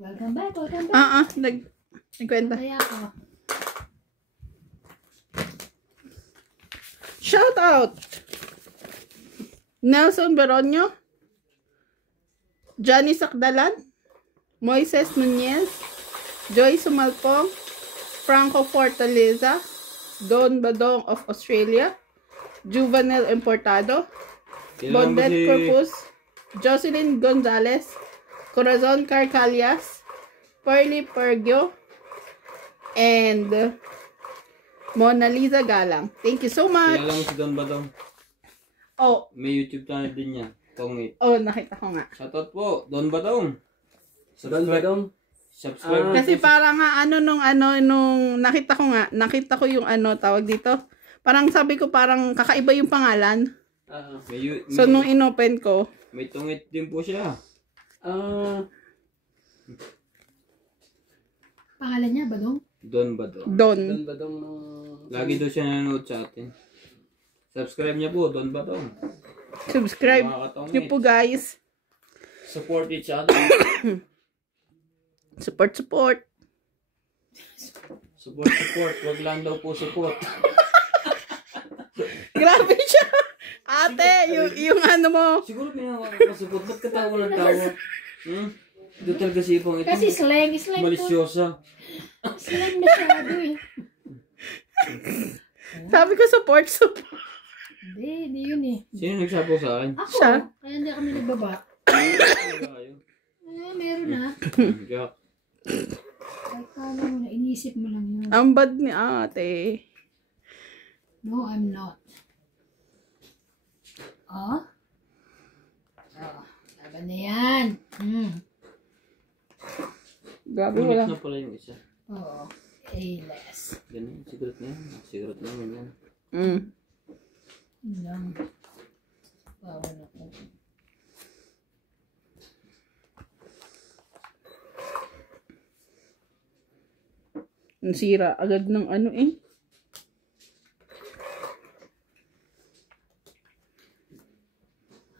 Welcome back, welcome back. Nagkwenta. Kaya ako. Shout out! Nelson Beronio, Johnny Sakdalan, Moises Nunez, Joy Sumalpong, Franco Fortaleza, Don Badong of Australia, Juvenel Importado, Bondet Corpus, Jocelyn Gonzalez, Corazon Carcalias, Pearly Pergio, and Mona Lisa Galang. Thank you so much. Kailan mo si Don Badong? Oh. May YouTube channel din niya. Tongit. Oh, nakita ko nga. Shoutout po, Don Badong. Don Badong? Subscribe. Kasi parang nga nung nakita ko yung tawag dito. Parang sabi ko parang kakaiba yung pangalan. So nung inopen ko, may tungit din po siya. Pangalan niya, Badong? Don Badong. Don Badong. Lagi daw siya nanonood sa atin. Subscribe niya po, Don Badong. Subscribe niyo po, guys. Support each other. Support. Support. Wag lang daw po support. Grabe siya. Ate, yung mo. Siguro pinawa ko support. Ba't katawa ng tawa? Ito talaga si Ipong ito. Kasi slang malisyosa. Slang masyado eh. Sabi ko support. Hindi yun eh. Sino nagsapo sa akin? Ako, Siya. kaya hindi kami nagbaba. Meron na. Jack. Ay, kala mo na, inisip mo lang yun. Ang bad ni ate. No, I'm not. Oh? Laban na yan. Grabe Ulit wala. na pala yung isa. Oo. A-less. Ganun, sigaret na yan. Sigaret na yan. Yun lang. Bawal ako. Ang sira agad ng eh.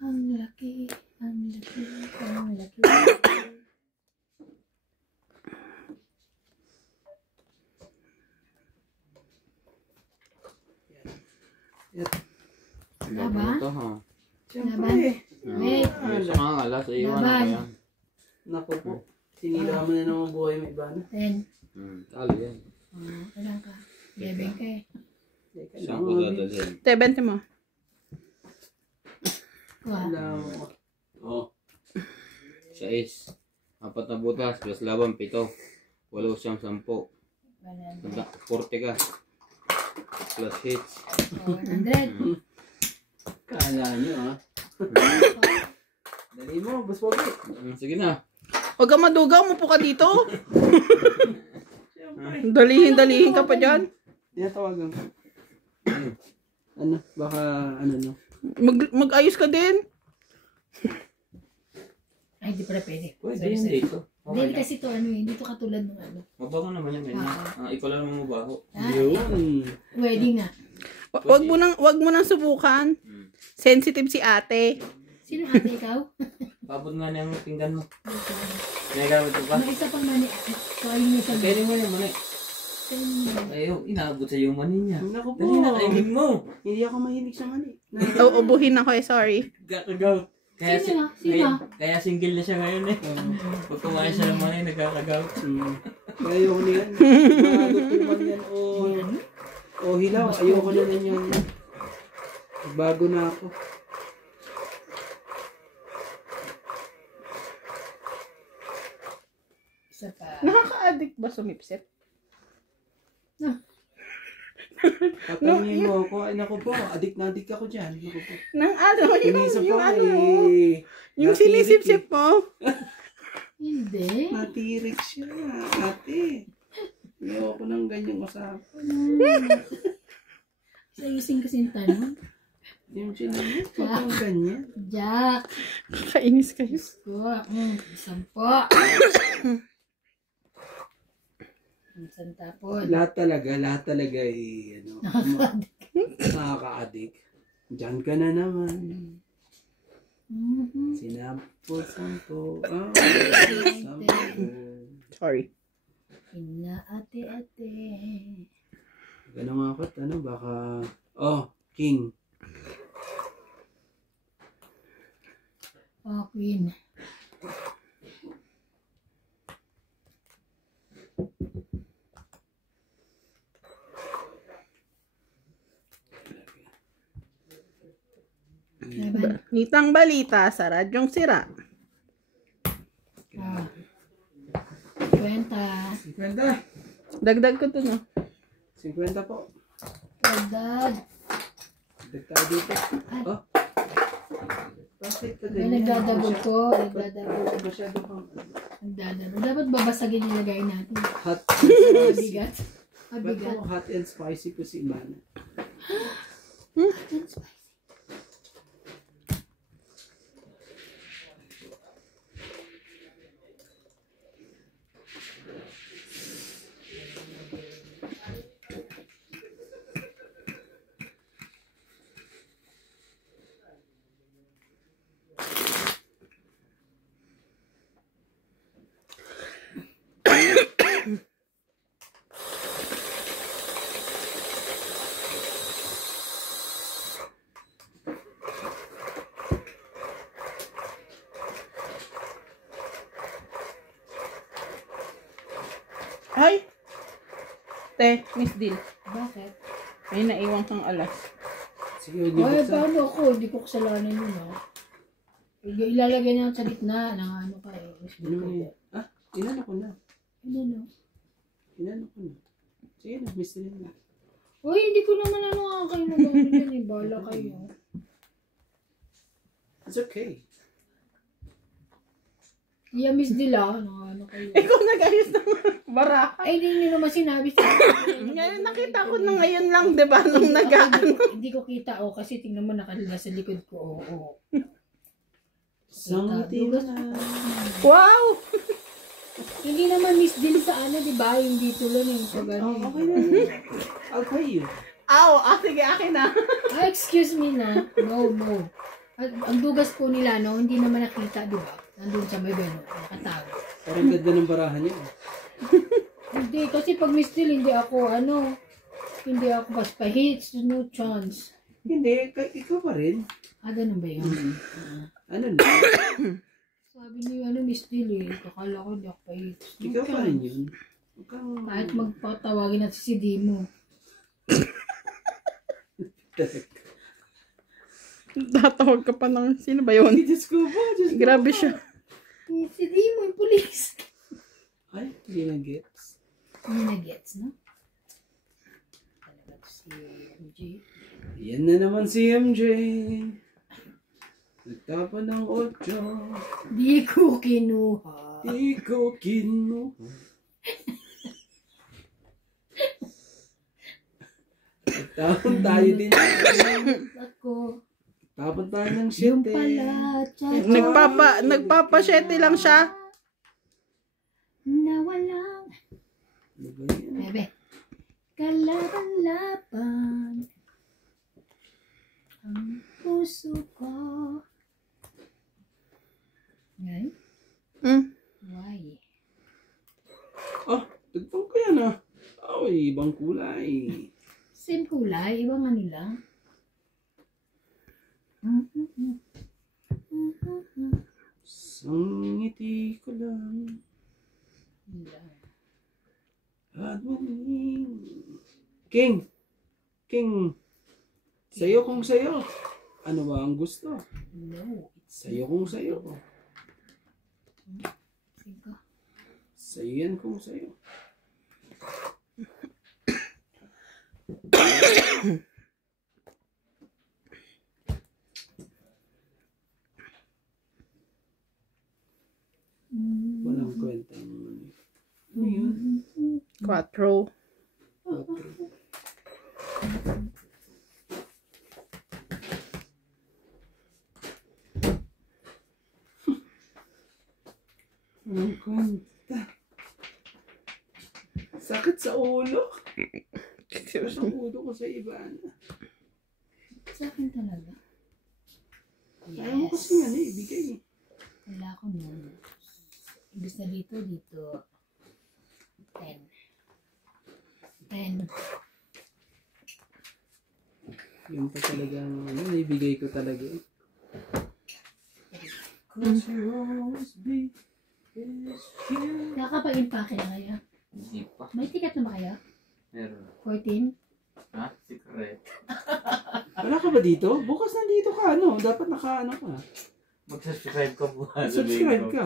Ang laki. Laban ito, ha? Laban. Wait. Sa mga alas, iwan ako yan. Naku po. Sinira mo na naman buhay mo iba na. 10. Talo yan. Ilan ka? 11 ka eh. Saan ko dadalhin? 70 mo. Alam mo. Oh. 6. 4 na butas, plus laban, 7. 8 siyang 10. 40 ka. Plus hits. 400. Kala nyo ha. Dali mo, boss Bobby. Sige na. Huwag ka madugaw, mo po ka dito. Dalihin ka pa dyan. Tinatawagan ko. Baka no. Mag-ayos ka din. Ay, di pala pwede. Pwede yan dito. Hindi kasi ito dito katulad ng Mabaho naman yan. Ikaw lang mo mabaho. Yun. Wedding na. Wag mo nang subukan. Sensitive si ate. Sino ate ikaw? Pabot nga niyang pinggan mo. May gamit ko pa. May isa pang mani. Kain niya sa Kainin mo yung mani. Ayaw, inaabot sa yung mani niya. Naku po. Dali na, kainin mo. Hindi ako mahilig sa mani. Ubuhin ako sorry. Nagkakagaw. Sino? Kaya single na siya ngayon eh. Pag kumain siya ng mani, nagkakagaw. Ayoko na yan. Malutuman yan o hilaw. Ayoko na yan. Bago na ako. Isa pa. Nakaka-addict ba sumipsip? Tatangin mo ako. Ay naku po. Adik na adik ako dyan. Naku po. Nang yung Natirik sinisip-sip mo. Hindi. Natirik siya. Ate. Ayoko nang ganyang usapan. Ayusin kasi yung tanong. Yung sinabi. Huwag ganyan. Jack. Kainis kayo. Isang po. Isang tapon. Lahat talaga nakaka-addict. Diyan ka na naman. Sinapos ang to. Sorry. Ina-ate-ate. Gano'n nga ako, ano, baka... Oh, King. Oh, Queen. Nitang balita sa Radyong Sira. Ah. Kwenta. 50. Dagdag ko to, no? 50 po. Dagdag. Dagdag tayo dito. Oh. Bakit ka May ganyan? nagdadabog ko. Nagdadabog. Masyado kang Nagdadabog. Dapat babasagin yung lagay natin. hot and spicy. Mabigat. Ba't Mabigat. po hot and spicy ko si Imana? Ay! Te, Miss Dil. Bakit? May naiwan kang alas. Sige, hindi Ay, buksan. paano ako? Hindi ko kasalanan yun, ha? Ilalagay na sa gitna ng ano ka eh. Ano yun? Ah, inano ko na. Ano no? Inano ko na. Sige na, miss na na. Uy, hindi ko naman ano kayo na gawin yan eh. Bala kayo. It's okay. Iya, Miss Dila. Ano kayo? Ikaw nag-ayos ng baraka. Ay, hindi nyo naman sinabi sa akin. Ngayon nakita ko na ngayon lang, di ba? Nung nag-ano. Hindi ko kita, oh. Kasi tingnan mo, nakalala sa likod ko, oh. Sangiti na. Wow! Hindi naman Miss Dil sa ano, di ba? Yung dito lang yung pag ano. Oh, okay na. I'll pay you. Aw! Sige, akin na. Ah, excuse me na. No, no. Ang dugas po nila, no, hindi naman nakita, di ba? Nandun sa may gano'n, nakatago. Parang ganda ng barahan niya. Hindi, kasi pag Miss Dil, hindi ako mas pa-hits, no chance. Hindi, ikaw pa rin. Ah, ganun ba yun? Ano na? Sabi niyo, Miss Dil eh, kakala ko hindi ako pa-hits. No Ikaw pa chance. rin yun. Huwag kang- Kahit magpatawagin natin si Dimo. Tatawag ka pa ng, sino ba yun? Diyos ko po, Diyos ko. Grabe siya. Si Dimo, yung pulis. Ay, hindi na gets. Hindi na gets, no? Talaga to si MJ. Yan na naman si MJ. Nagtapa ng 8. Di ko kinuha. Di ko kinuha. Tapon tayo din. Ako. Tapon tayo ng Yung 7. pala, Nagpapasyete lang siya. nawalang. Ano ba yan? Bebe. Kalaban-laban. Ang puso ko. Ngay? Why? Oh, tagpang ko yan ah. Ay, ibang kulay. Same kulay, ibang ano lang. Sangiti ko lang. At muling. King! King! Sa'yo kung sa'yo. Ano ba ang gusto? No. Sa'yo kung sa'yo. Sige. Sa'yo yan kung sa'yo. Walang kwenta yung ano yun. 4. Walang kwenta. Sakit sa ulo. Sakit sa ulo ko sa iba na. Sa akin talaga. Ayaw mo kasi nga na ibigay. Wala ko nun. Ibig na dito. 10. Yung pa talaga, ano, naibigay ko talaga. Nakapag-impake na kayo? Hindi pa. May ticket na ba kayo? Meron. 14? Ha? Secret. Wala ka ba dito? Bukas nandito ka, ano? Dapat naka-ano ka. Mag-subscribe ka po. Subscribe ka.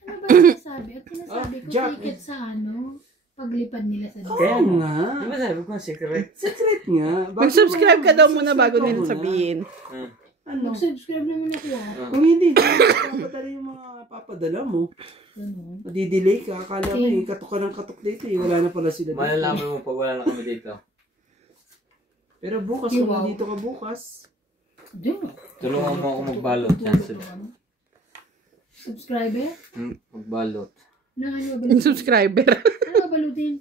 Ano ba yung sinasabi? Ang sinasabi ko, Jack. ticket sa ano? Paglipad nila sa Oo Kaya nga. Di ba sabi ko secret? Secret nga. Mag-subscribe ka daw muna Subscribe bago ka nila muna. sabihin. Ano? Mag-subscribe naman ako. Kung hindi, papadala yung mga papadala mo. Ano? Madidelay ka. Akala mo eh, katok ka ng katok dito eh. Wala na pala sila dito. Malalaman mo pag wala na kami dito. Pero bukas, Wow. kung nandito ka bukas. Doon. Tulungan mo ako magbalot. Chance. Subscriber? Magbalot. Na ano Yung balutin? subscriber. Ano ba balutin?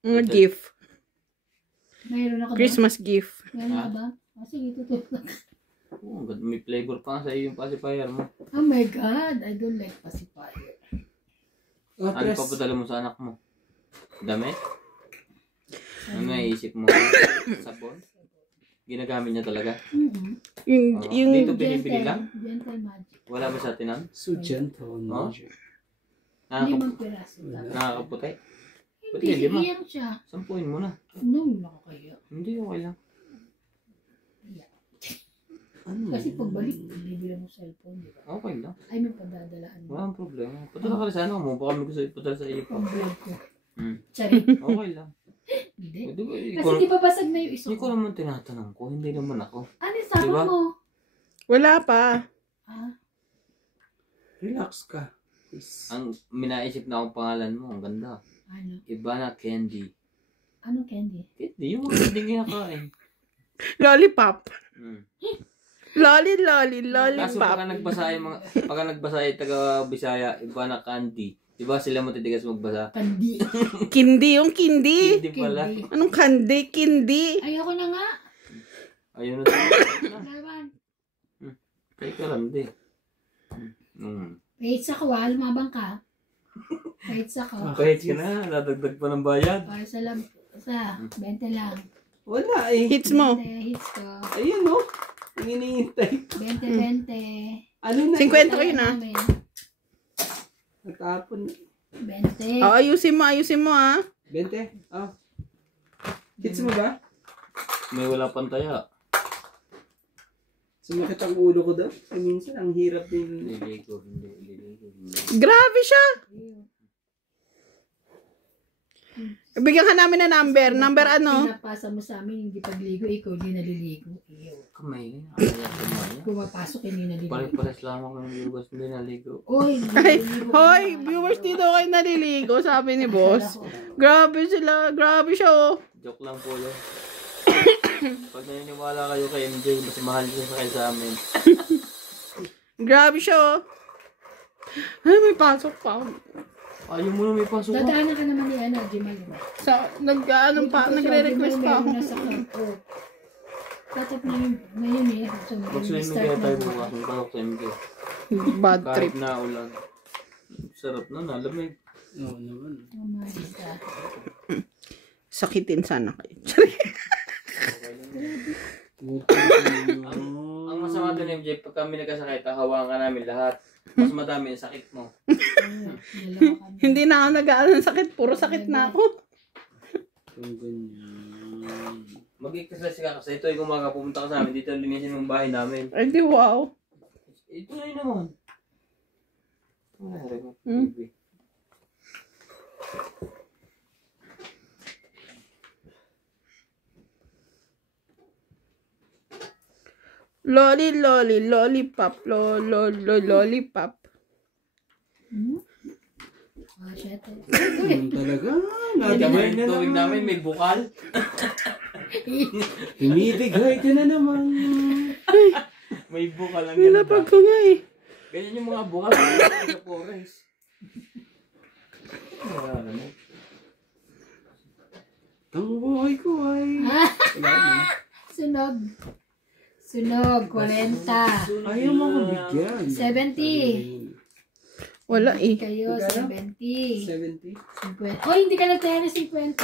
Mga gift. Mayroon ako ba? Christmas gift. Mayroon ka ba? Sige, tutulog. Oh, may flavor pa sa iyo yung pacifier mo. Oh my God, I don't like pacifier. Oh, Ano tres. papadala mo sa anak mo? Damit? Ano naiisip mo? Sabon? Ginagamit niya talaga? Yung Dito binibili lang? Gentle magic. Wala ba sa tinan? So gentle. Oh? Limang piraso. Nakakaputi? Ba't Hindi, yan, 5? iyan siya. Sampuin mo na. No, lang kayo. Hindi, okay lang. Ano? Kasi pagbalik, bibili mo cellphone, di ba? Okay lang. Ay, may padadalaan mo. Walang problema. Padala ka rin sa ano mo. Baka may gusto ipadala sa iyo pa. Pang vlog ko. Hmm. Charit. Okay lang. Hindi. Di ba, Kasi di ba basag na yung iso Hindi ko ko? naman tinatanong ko. Hindi naman ako. Ano yung sabi Diba? mo? wala pa. Ah, Relax ka. Please. Ang minaisip na akong pangalan mo. Ang ganda. ano? Ivana Candy. Anong candy? Candy. Yung mga hindi kinakain. Lollipop. Hmm. Lolly, Kaso pagka lollipop. nagbasa yung mga, pagka nagbasa yung taga Bisaya, Ivana Candy. Diba sila matitigas magbasa? Kandi. Kindi, yung kindi. Hindi pala. Candy. Anong kandi? Kindi. Ayoko na nga. Ayun na. Laban. Teka lang, di. Wait sa kawa, lumabang ka. Wait sa kawa. Kahit ka na, nadagdag pa ng bayad. Para sa 20 lang. Wala eh. Hits mo. 20 hits ko. Ayun no. Ang iniintay. 20. Ano na? 50 kayo na. Natapon. 20. Oh, ayusin mo ah. 20? Oh. Hits mo ba? May wala pantaya. Sumakit ang ulo ko daw. Kasi minsan ang hirap din. Liligo. Grabe siya. Bigyan ka namin ng number. Number ano? Pinapasa mo sa amin, hindi pagligo, ikaw hindi naliligo. Iyo. Kamay. Kaya kamay. Pumapasok, hindi naliligo. Pare-pares lamang ng lugas hindi naligo. Oy, Ay, naliligo. hoy, viewers dito kayo naliligo, sabi ni boss. Grabe sila, grabe siya oh. Joke lang po yun. Pag naniniwala kayo kay MJ, mas mahal siya sa kayo sa amin. Grabe siya oh. Ay, may pasok pa. Ayaw mo na may pasok ka. Dadaanan ka naman ni Jimal. Nagre-request pa ako. Oh. Tatap na yun, ngayon eh. So, Mag-swimming kaya tayo bukas. Magpasok sa MJ. Bad trip. Kahit na ulan. Sarap na, nalamig. Oo naman. Oh my God. Sakitin sana kayo. Ang masama doon MJ, pag kami nagkasakit, hawakan ka namin lahat. Mas madami yung sakit mo. Dalawa kami. Hindi na ako nag-aaral ng sakit, puro sakit na ako. Kung ganyan. Mag-exercise ka kasi ito yung umaga pumunta ka sa amin, dito linisin yung bahay namin. Ay, di wow. Ito na yun naman. Ay, Hmm? baby. Lollipop, lollipop. Ah, shit. Ganun talaga. Kamay Nadamay na tuwing naman. namin may bukal. Tumibigay ka na naman. May bukal ang Nilapag ko nga eh. Ganyan yung mga bukal. Sa forest. Ang buhay ko ay... Wala na. Sunog. Sunog, 40. Ayaw mo ko bigyan. 70. Wala eh. Kayo, Magkano? 70. 70. 50. Oh, hindi ka nagtaya ng 50.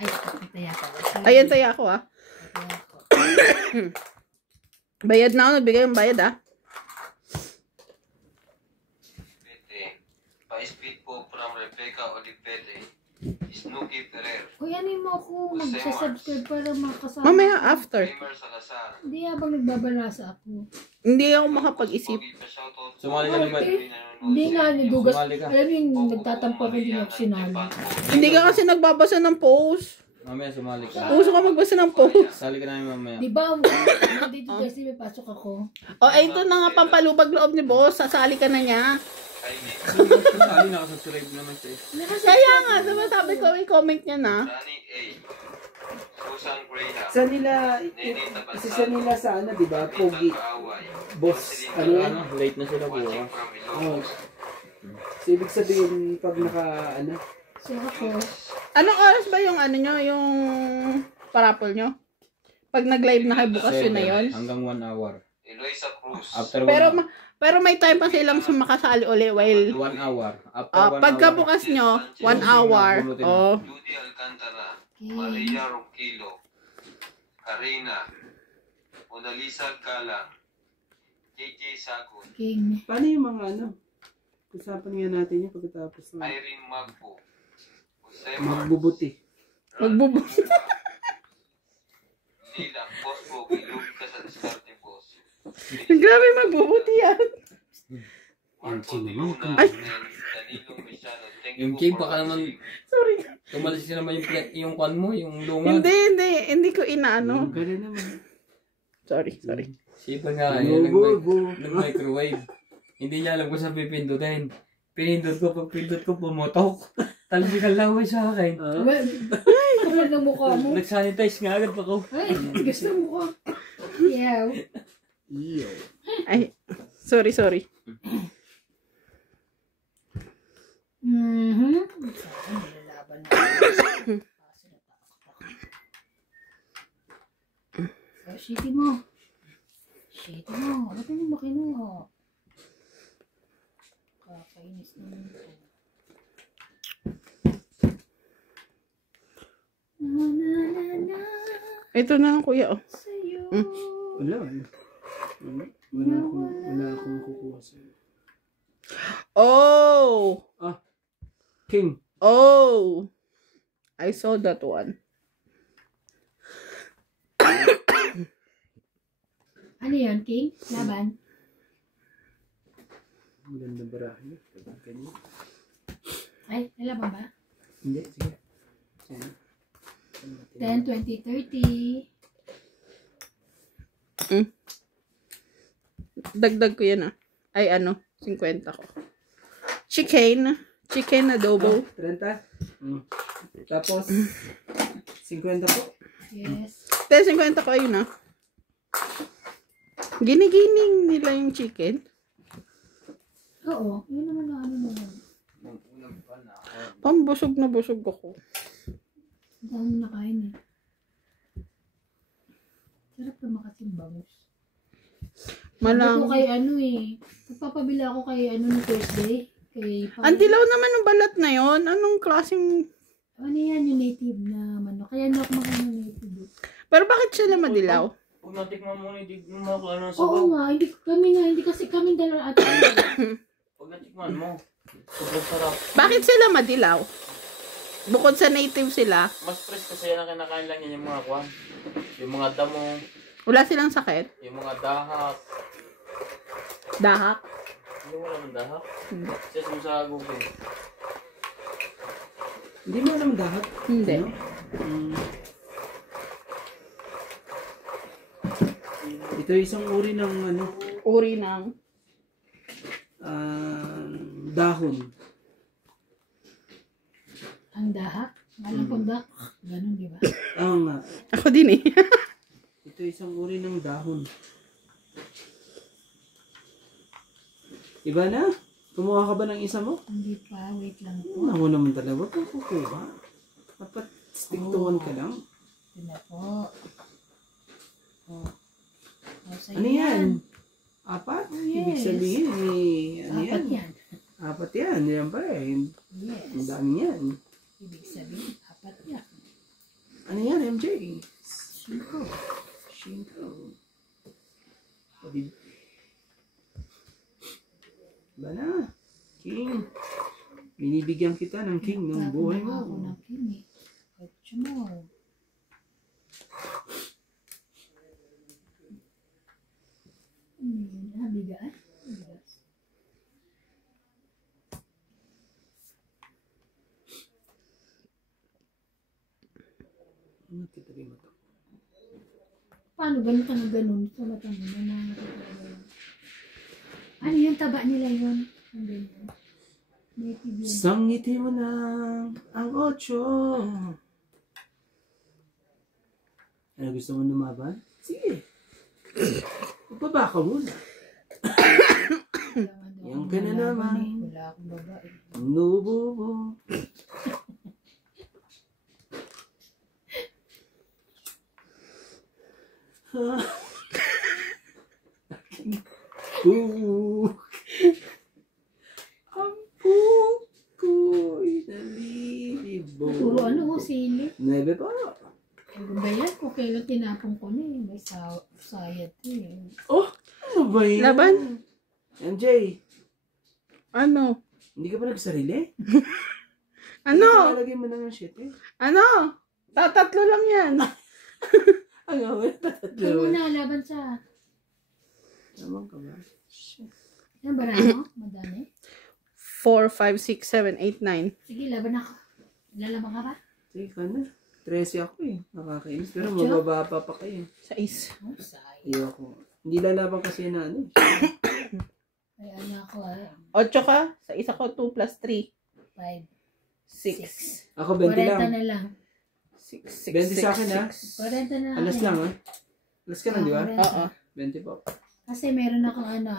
Ay, nagtaya ka. Ayan, taya ako ah. Nagtaya ako. Bayad na ako. Nagbigay yung bayad ah. Pa-speed po from Rebecca Olivete, Snooki Ferrer, Uy, ano mo ako magsasubscribe para makasama. Mamaya after. Kramer Salazar, Hindi, habang nagbabalasa ako. Hindi ako makapag-isip. Pogi pa-shoutout po. Sumali ka naman. Hindi nga, nadugas. Sumali ka. Alam mo yung nagtatampo ko din ako sinali. Hindi ka kasi nagbabasa ng post. Mamaya sumali ka. Uso ka magbasa ng post. Sali ka namin mamaya. Di ba, dito kasi may pasok ako. O, ito na nga pampalubag loob ni boss. Sasali ka na niya. Sali na ako, subscribe naman siya. Kaya nga, diba sabi ko, i-comment niya na. Rani A, Susan Graham, Sa nila, isa sa nila sa ano, di ba? Pogi. Kaaway, Boss. Ano yan? Ano, late na sila watching bukas. from Oh. Ilocos, So, ibig sabihin, pag ano, So ako, Anong oras ba yung ano nyo, yung parapol nyo? Pag nag-live na kayo bukas, yun na yun. Hanggang 1 hour. Eloisa Cruz, After 1 Pero, hour. pero may time pa silang sumakasali uli while 1 hour. After 1 pagka hour. bukas nyo, 1 hour. Oh. Judy Alcantara, Maria Roquilo, Karina, Monalisa Calang, JJ Sagun, king. paano yung mga ano? Usapan nga natin yung pagkatapos ng Irene Magpo, Jose Mar, magbubuti. Magbubus. Lilang, Boss Bogi, Lugi ka sa diskarte, Boss. Grabe, magbubuti yan. Marco de Luna, Ay. Danilo Mesiano, thank you Yung po cave for baka naman, Sorry. tumalis na naman yung kwan mo, yung lungan. Hindi ko inaano. Ganun naman. Sorry. Sipa nga, yan Bubu. nag-microwave. Hindi niya alam kung saan pipindutin. Pinindot ko, pag pindot ko, pumotok. Talagang kalaway sa akin. Well, kapal ng mukha mo. Nag-sanitize nga agad pa ko. Ay, tigas ng mukha. Yeah. Ay, sorry. Mhm. Saan nilalaban na? So, shitty mo. Ba't hindi mo kinuha? Kakainis naman ito. Na. Ito na lang kuya. Oh. Sa'yo. Wala akong kukuha sa'yo. Oh! King. Oh! I saw that one. Ano yan, King? Laban? Maganda barahin. Ganyan. Ay, laban ba? Hindi, sige. Sige. 10, 20, 30. Dagdag ko yan ah. Ay 50 ko. Chicken adobo. 30? Tapos, 50 po. Yes. 50 ko ayun ah. Ginigining nila yung chicken. Oo. Yun naman na ano naman. Pambusog na busog ako. Ang dami nakain eh. Sarap naman kasi bangus. Sabi ko kay magpapabila ako kay ni Thursday. Ang dilaw naman ng balat na yon. Anong klaseng... Ano yan yung native na manok. Kaya na ako makain ng native. Pero bakit sila madilaw? Huwag natikman mo, hindi mo ako ano sa Oo nga, hindi kasi kami dalawa at Huwag natikman mo. Sobrang sarap. Bakit sila madilaw? Bukod sa native sila, Mas fresh kasi yan ang kinakain lang yan yung mga kwan. Yung mga damo, wala silang sakit. yung mga dahak. Dahak. Hindi mo naman dahak. Hindi. Search mo sa Google. Hindi mo alam dahat. Hindi. Ito isang uri ng Uri ng... dahon. ang dahak. Alam kong dak. Ganun, di ba? Oo nga. Ako din eh. Ito isang uri ng dahon. Iba na? Kumuha ka ba ng isa mo? Hindi pa. Wait lang po. Ako naman talaga. Huwag kang kukuha. Dapat stick to one ka lang. Yun na po. Sa'yo Ano yan? Apat? Yes. Ibig sabihin, ano Apat yan? yan. Apat yan. Yan pa eh. Ang Yes. dami yan. Ibig sabihin, apat yan. Ano yan, MJ? 5. 5. O di... Ba na? King. Binibigyan kita ng king ng buhay Ako mo. ng king eh. 8 more. Bigas. Bigas. Ano kita rin mata? Paano ganun ka na ganun? Sa mata mo na ano yung taba nila yun? Ang ganyan. Native yun. Sangiti mo na ang 8. Ano gusto mo lumaban? Sige. Magbaba ka muna. Yan ka na naman. Wala akong babae. Nubo mo. Puk. Ang puk ko'y nalilibog. Puro ano ho, sili. 9 pa. Ano ba yan? Kung kailan tinapong ko na eh. May sayad eh. Oh, ano ba yun? Laban? MJ, Ano? hindi ka pa nagsarili? Ano? Lalagay mo na ng shit eh. Ano? Tatatlo lang yan. Ano? Ikaw muna, laban sa... Naman ka ba? Yan ba mo? Madami? 4, 5, 6, 7, 8, 9. Sige, laban ako. Lalaban ka ba? Sige ka na. 13 ako eh. Nakakainis. Pero Ocho? mababa pa kayo. 6. Oh, sayad. Iyo ako. Hindi lalaban kasi na ano. Ay, ano ako 8 ka? Sa isa ko, 2 plus 3. 5. 6. Ako 20 lang. 40 na lang. 6, 20 sa akin ha. 40 na lang. Alas lang ha. Alas ka lang di ba? Oo. 20 po. Kasi meron akong ano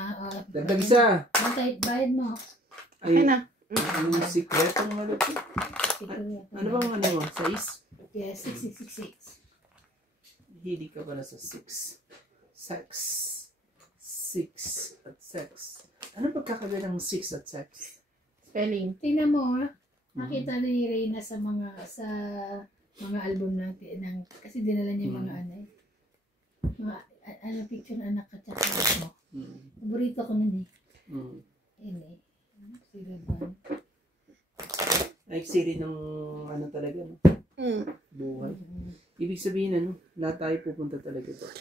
Dagdag isa. bayad mo. Ay Ay, na. ang sikretong malupit. Ano bang ano mo? 6? Yes, 6666. Hili ka pala sa 6. Sex. 6 at sex. Ano pagkakabila ng 6 at sex? Spelling. Tingnan mo ha. Nakita ni Reyna sa mga album natin kasi dinala niya mga ano eh. Mga ano picture ng anak at saka mo. Paborito ko nun eh. Yun eh. Si Revan. Ay, siri ng ano talaga, no? Buhay. Ibig sabihin, ano, lahat tayo pupunta talaga doon.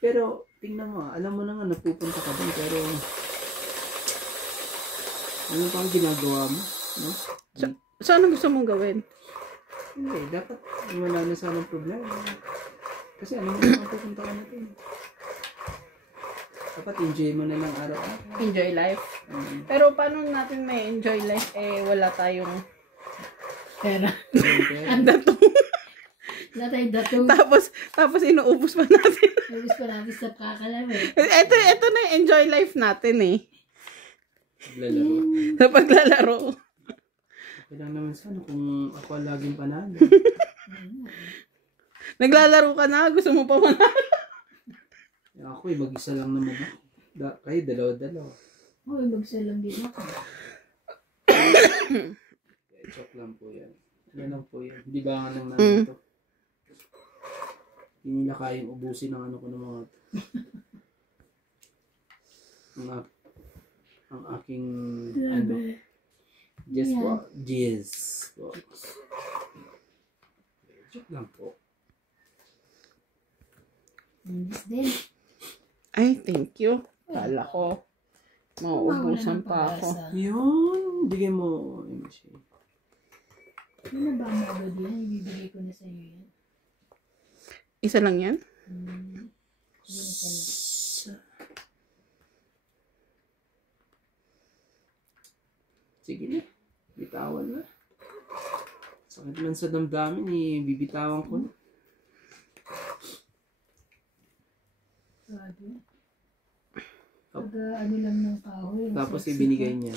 Pero, tingnan mo, alam mo na nga, napupunta ka doon, pero ano pang ginagawa mo, no? So, ano gusto mong gawin? Hindi, dapat wala na sanang problema. Kasi ano mo na pupunta ka na doon. Dapat enjoy mo na lang araw-araw. Enjoy life. Pero paano natin may enjoy life wala tayong Pero, datong. wala tayong datong. Tapos inuubos pa natin. Ubus ko natin sa kakalam eh. ito na yung enjoy life natin eh. Lalaro. Sa paglalaro. Okay lang naman sana kung ako laging panalo. Naglalaro ka na, gusto mo pa manalo. Ako mag-isa lang naman ako. Kayo dalawa-dalawa. Hoy, magsalang din ako. Joke lang po yan. Ano lang po yan. Hindi ba nga lang namin ito? Hindi nila kayang ubusin ng ano ko ng mga ang aking ano. Yes po. Yes po. Joke lang po. Indis din. Ay, thank you. Kala ko, mauubusan pa ako. Yun. Bigay mo. Ano na ba ang agad yan? Ibibigay ko na sa iyo yan. Isa lang yan? Sige na. Bitawan na. Sakit man sa damdamin eh. Bibitawan ko na. Grabe. Pag ano lang ng kahoy. Tapos ibinigay niya.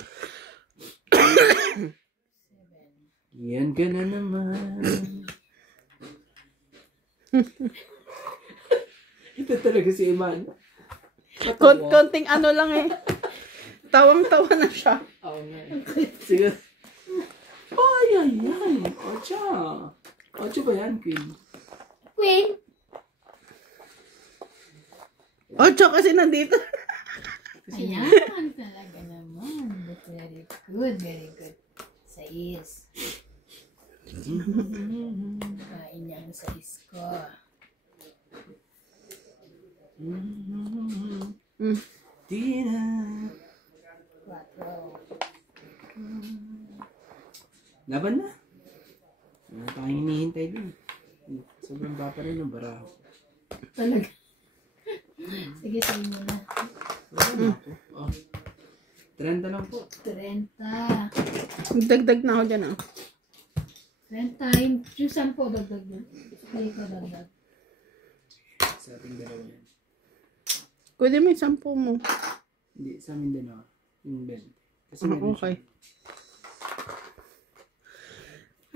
Yan ka na naman. Ito talaga si Iman. Konting ano lang eh. Tawang-tawa na siya. Oo nga. Sige. Ay, ay, ay. Ocha. Ocha ba yan, Queen? Queen! Ocho kasi nandito. Ayan, talaga naman. Very good, very good. 6. Kain niya ang 6 ko. Di na. 4. Laban na. Wala tayong hinihintay dun. Sobrang bata rin ng baraho. Talaga. Sige, sabi mo na. Wala na ako. Oh. 30 lang po. 30. Dagdag na ako dyan ah. 30. Yung 10 dagdag doon. Sige ko dagdag. Sa ating dalawa yan. Pwede mo yung 10 mo. Hindi, sa amin dalawa. Yung 20. Kasi Ah, meron okay. siya.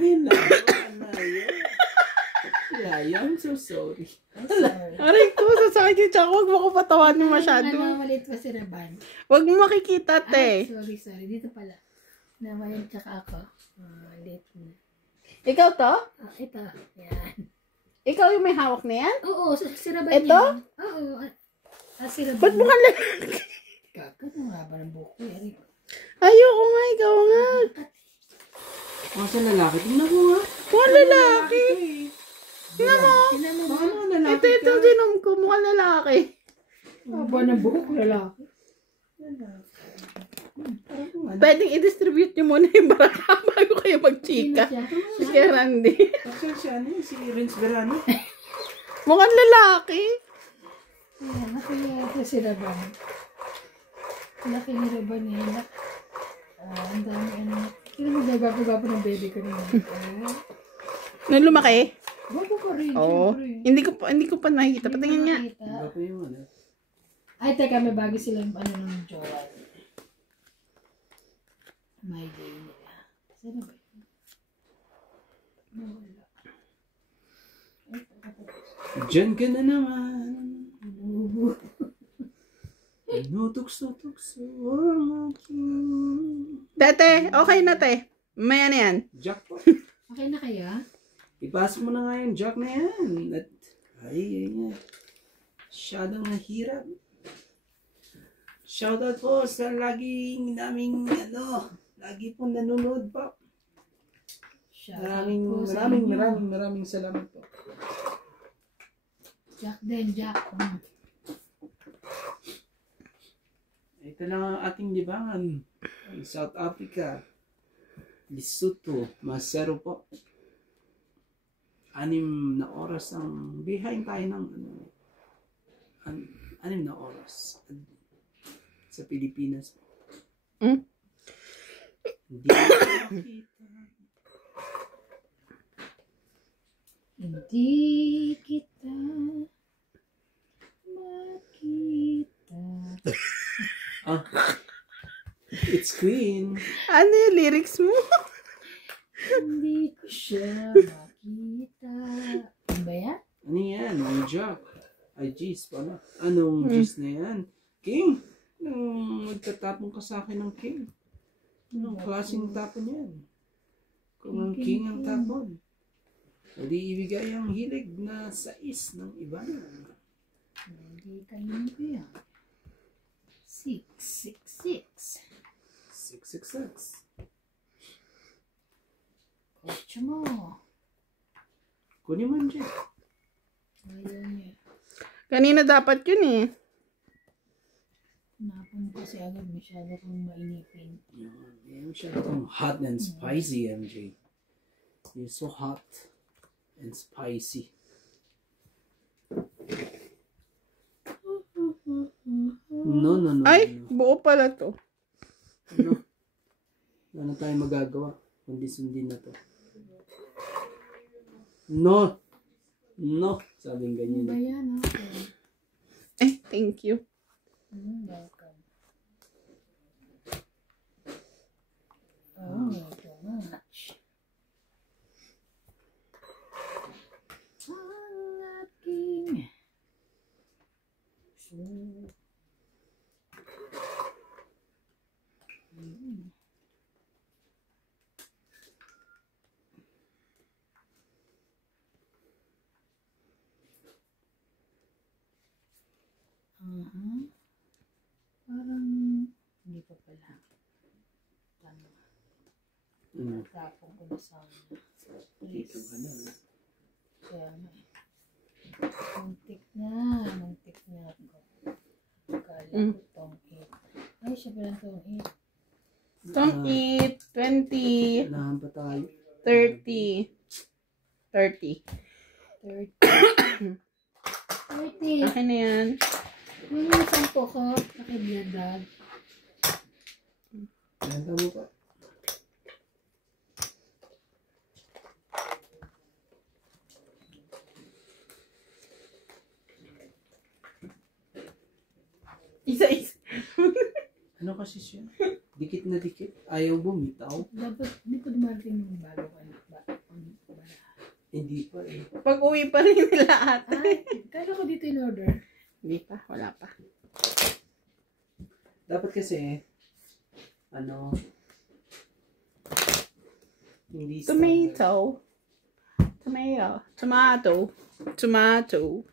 Ay, layo. Layo, I'm so sorry. Sorry. Aray ko, sasakit yung tiyan ko. Huwag mo ko patawanin masyado. Maliit pa si Raban. Huwag mo makikita, Ay, te. sorry. Dito pala. Namayan tsaka ako. Late na. Ikaw to? Ito. Yan. Ikaw yung may hawak na yan? Oo, si Raban Ito? yan. Oo. Si Raban. Ba't mukhang lalaki? Kakat, ang haba ng buhok ko. Yari. Ayoko nga, ikaw nga. Kasi lalaki. Tingnan mo nga. Mukhang lalaki. Tingnan mo. Tinan mo. Paano lalaki Ito, dinom ko. Mukhang lalaki. Haba ng buhok, lalaki. Pwedeng i-distribute nyo muna yung baraka bago kayo magchika. Si Randy. Actually, siya ano yun? Si Renz Verano. Mukhang lalaki. Ayan, nakaya si Raban. Laki ni Raban eh. Ang dami ano. Kaya mo gwapo-gwapo ng baby ko na. Nung lumaki? Gwapo ko rin, Oo. syempre. Hindi ko pa nakikita. Patingin nga. Iba po yung ano. Ay, teka, may bago silang ano ng Joel. My day nila. Saan ba yun? Nawala. Diyan ka na naman. Inutukso-tukso ang aking... Tete, okay na te. May ano yan. Jack po. Okay na kaya? Ipasok mo na nga yung jack na yan. At, ay nga. Masyadong nahirap. Shoutout po sa laging naming lagi pong nanonood po. Maraming salamat po. Jack din, Jack. Ito lang ang ating libangan. South Africa. Lesotho. Masero po. 6 na oras ang behind tayo ng 6 na oras sa Pilipinas. Hmm? Hindi makita. Hindi kita makita. It's Queen. Ano yung lyrics mo? Hindi ko siya makita. Ano ba yan? Ano yan? Ang Jack. Ay, jeez. Pala. Anong jeez na yan? King! Nung magtatapon ka sa akin ng King. Anong klaseng tapon yan? Kung ang King ang tapon. O di ibigay ang hilig na sais ng iba na. Hindi kayo ko yan. 666. 666. Kotse mo. Kunin mo dyan. Ayaw niya. Kanina dapat yun eh. Napon kasi agad masyado kong mainipin. Yan siya itong hot and spicy, MJ. You're so hot and spicy. No. Ay, buo pala to. No. Wala na tayong magagawa. Kundi sundin na to. No. Sabing Ano ganyan. ba yan? Okay. Thank you. Welcome. Oh, so much. Ang aking Tapong ko na sana. Dito ka na. Kaya nga. Muntik na ako. Akala ko tong 8. Ay, siya pala tong 8. Don't eat. 20. Nahan pa tayo. 30. 30. 30. Akin na yan. May mga sampo ko. Pakibiyadag. Benta mo pa. Isa-isa. Ano kasi siya? Dikit na dikit. Ayaw bumitaw. Dapat, hindi ko dumarating yung bago ko. Hindi pa eh. Pag uwi pa rin nila ate. Ay, kala ko dito in order. Hindi pa. Wala pa. Dapat kasi, hindi standard. Tomato.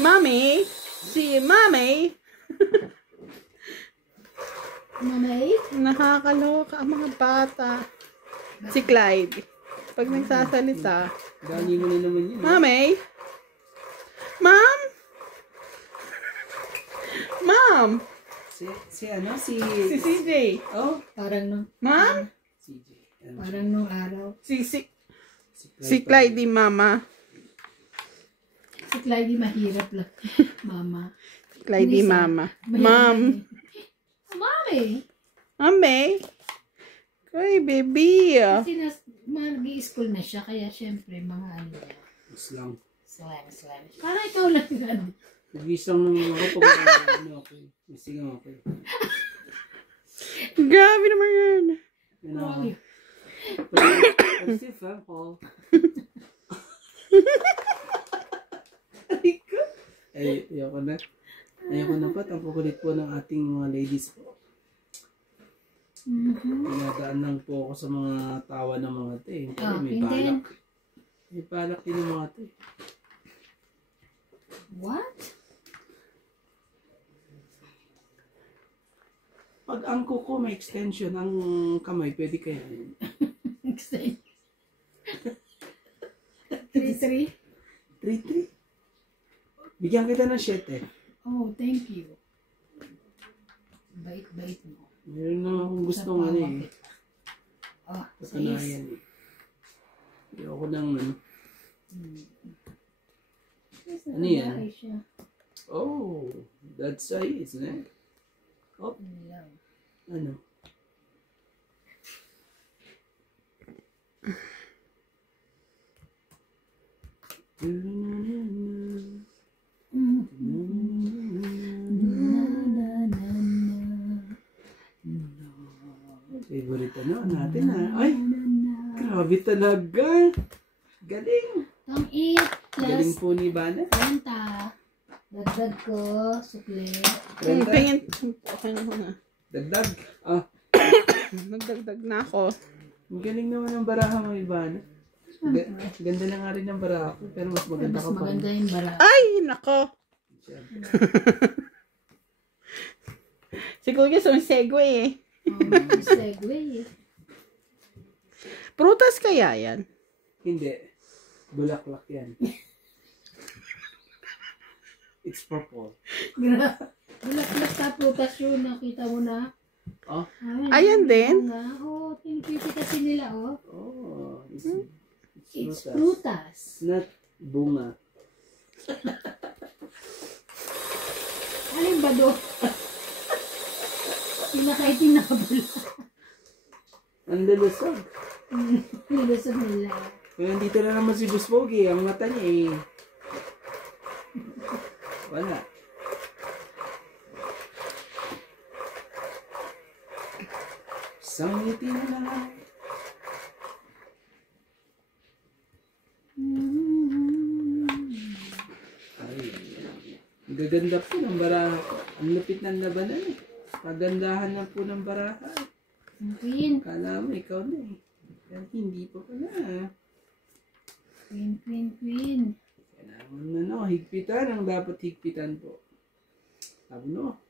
Mommy. Si Mommy. Mamay? Nakakaloka ang mga bata. Si Clyde. Pag nagsasalita. Gani mo na naman yun. Mommy? Mom? Mom? Si Si CJ. Oh, Parang nung, Mom? CJ. parang nung araw. Si Clyde di mama. Si Clyde mahirap lang. Mama. Clyde di mama. Mom. Mami! Mommy? Ay, baby. Kasi mag-i-school na siya, kaya syempre, mga ano. Islang. Slam. Parang ikaw lang yan. Nag-isang naman ako pag okay. Isigang okay. Grabe naman yan. Yan ako. Okay. Kasi fan call. Ay, ayoko na. Ayoko na pa. Ang kukulit po ng ating mga ladies po. Pinadaan lang po ako sa mga tawa ng mga te. Pero may balak. May balak din ng mga te. What? Pag ang kuko may extension, ang kamay, pwede kaya yun. Extend. 3-3? 3-3. Bigyan kita ng 7. Oh, thank you. Bait mo. Meron na akong gustong ano eh. Oh, Patunayan eh. Ayoko ng ano. Ano yan? Oh, that's size, eh? Oh, ano? Favorite ano natin Ay! Grabe talaga! Galing! Tong 8 Galing plus po ni Bana. 30. Dagdag ko, sukle. Tingin. Okay na ko na. Dagdag. Nagdagdag na ako. Ang galing naman ng baraha mo, Ivana. Ganda na nga rin ng baraha ko, pero mas maganda Mas ka pa. maganda yung bara. Ay, nako. Si Kuya sumisegue eh. Segway. Prutas kaya yan? Hindi. Bulaklak yan. It's purple. Bulaklak sa prutas yun. Nakita mo na. Oh? Ayan din? Oo, pinipiti kasi nila, oh. Oh, It's prutas. Not bunga. Alin ba do? Pinakaitin na bula. Ang lulusog. Nilusog nila. Kaya nandito na naman si Boss Pogi. Ang mata niya eh. Wala. Isang ngiti na lang. Ang gaganda po ng baraha ko. Ang lupit ng labanan eh. Pagandahan lang po ng baraha. Queen. Kala mo ikaw na eh. Pero hindi pa pala. Queen. Kailangan na Higpitan ang dapat higpitan po. Sabi no.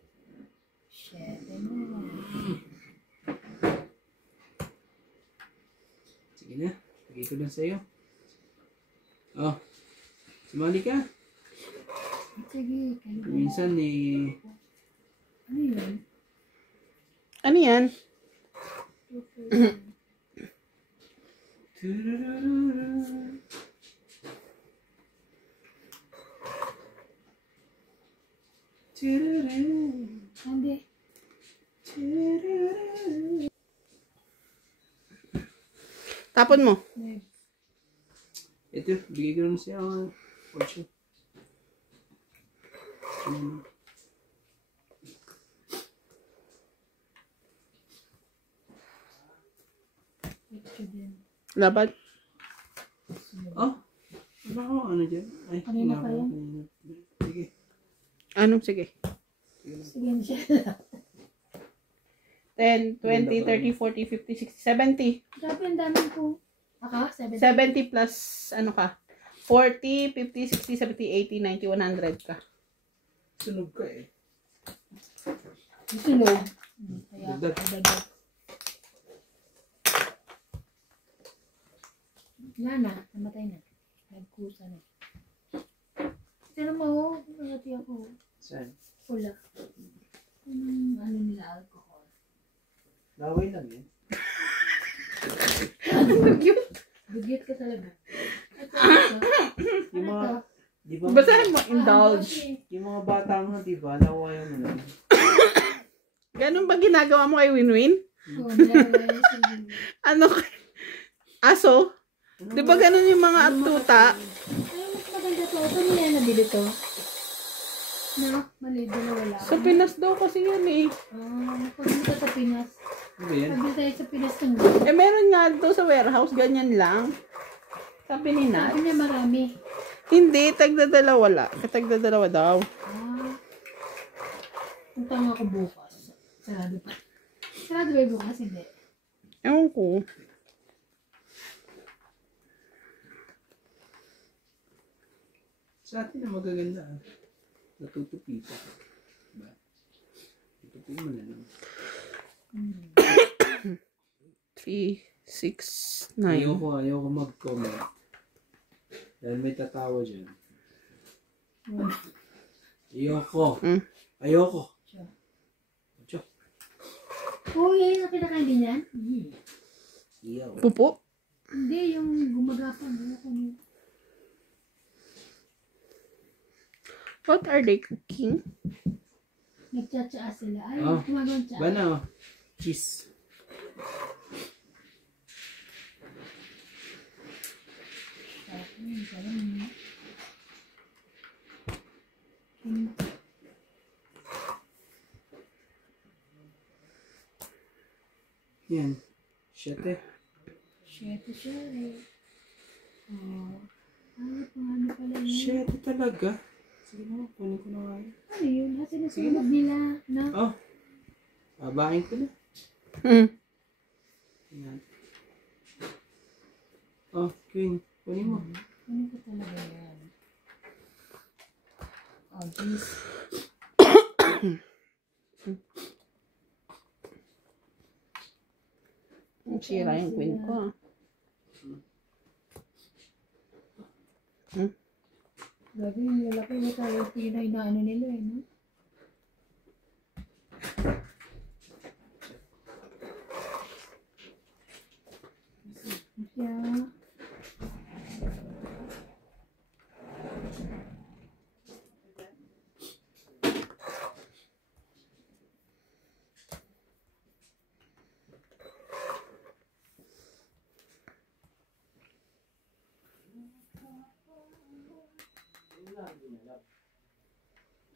Shit, ano. Sige na. Lagay ko lang sa'yo. Oh. Sumali ka. Sige, kayo. Minsan eh. Ano yun? Ano yan? Hindi. Tapon mo. Ito, bigay ko lang siya ang 8. Laban. Oh, ano dyan? Ay, Kanina pa yan? Sige. Anong sige? Sige na siya. 10, 20, 30, 40, 50, 60, 70. Grabe, ang dami ko. Aka? 70? 70 plus, ano ka? 40, 50, 60, 70, 80, 90, 100 ka. Sunog ka eh. Sunog. Kaya, Dagdag. wala na. Namatay na. Nagkusa na. Tignan mo, nangati ako. Saan? Pula. Ano nila, alcohol. Laway lang yan. Bigit ka talaga. Ito. Yung mga, di ba? Basahin mo, indulge. Yung mga bata mo, di ba? Nawayan mo lang. Ganun ba ginagawa mo kay Winwin? Oo, nilagay sa Ano kay... Aso? Di ba ganun yung mga atuta? ay, mas maganda to. Ito nila nabili to. Na, mali, dalawa lang. Sa Pinas daw kasi yun eh. Pagpunta sa Pinas. Ano ba yan? Pagpunta tayo sa Pinas ng Eh meron nga daw sa warehouse, ganyan lang. Sabi ni Nat. sabi niya marami. Hindi, tagdadalawa la. Tagdadalawa daw. Punta nga ako bukas. Sarado pa. Sarado ba yung bukas? Hindi. Ewan ko. Sa atin na magaganda. Natutupi pa. Diba? Tutupi mo na lang. 3, 6, 9. Ayoko mag-comment. Dahil may tatawa dyan. Ayoko. Ayoko. Diyo. Uy, yung kinakain din yan? Iyaw. Pupo? Hindi, yung gumagapang. What are they cooking? Nagtsatsaa sila. Ay, Oh. gumagawang tsaa. Bana oh. Cheese. Yan. Siyete. Shit, siya eh. Oh. Paano pala yun? Siyete talaga. Sige na, kunin ko na nga yun. Ano yun? Nasa nasunog nila na? Oh. Babain ko na. Yan. Oh, Queen. Kunin mo. Ano ko talaga yan? Oh, jeez. Sira yung queen ko. Grabe yung lalaki mo tayo. Pinay na ano nila eh, no? Yeah.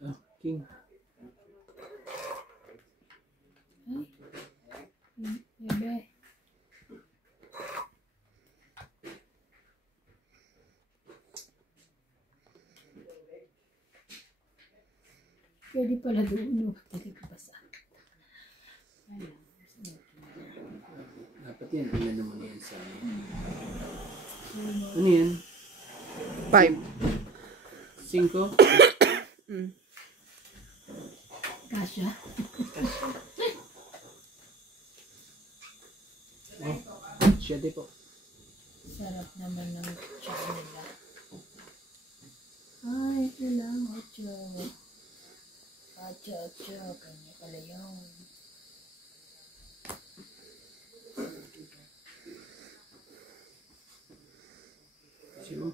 Ah, King. Bebe. Pwede pala doon, no? Pwede ka basa. Dapat yan. Ilan naman yan sa ano yan? 5. 5? Kasha. Siya di po. Sarap naman ng tsa nila. Ay, ito lang, ocho. Ocho. Kanya pala yun. Siya.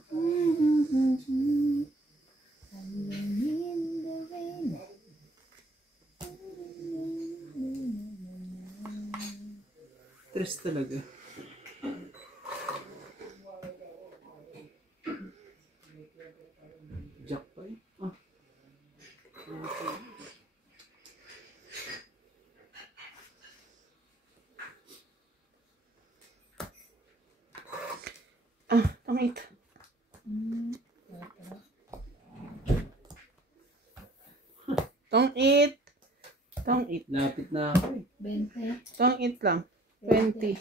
Tres talaga. Jack pa eh. Ah. Tangit. Tong-it. Lapit na ako eh. 20. Tong-it lang. 20.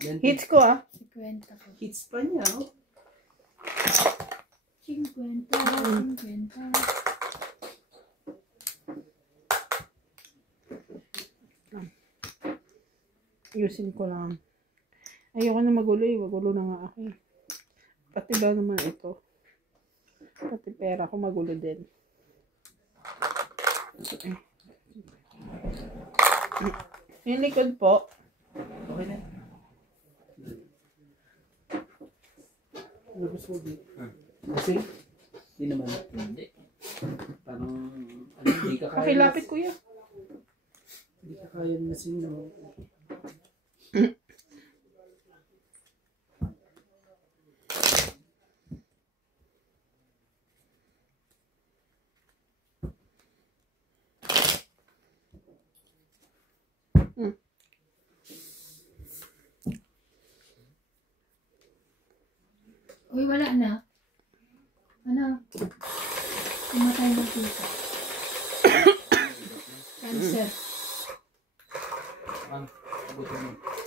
20. Hits ko 50 ko. Hits pa niya oh. 50. Ayusin ko lang. Ayoko na magulo eh. Magulo na nga ako eh. Pati ba naman ito? Pati pera ko magulo din. Yung likod po. Okay na. Ano gusto mo dito? Kasi? Hindi naman. Hindi. Parang, hindi ka kaya. Pakilapit kuya. Hindi ka kaya na sino. Uy, wala na. Ano? Pumatay na tita. Cancer. Ano? Buto mo.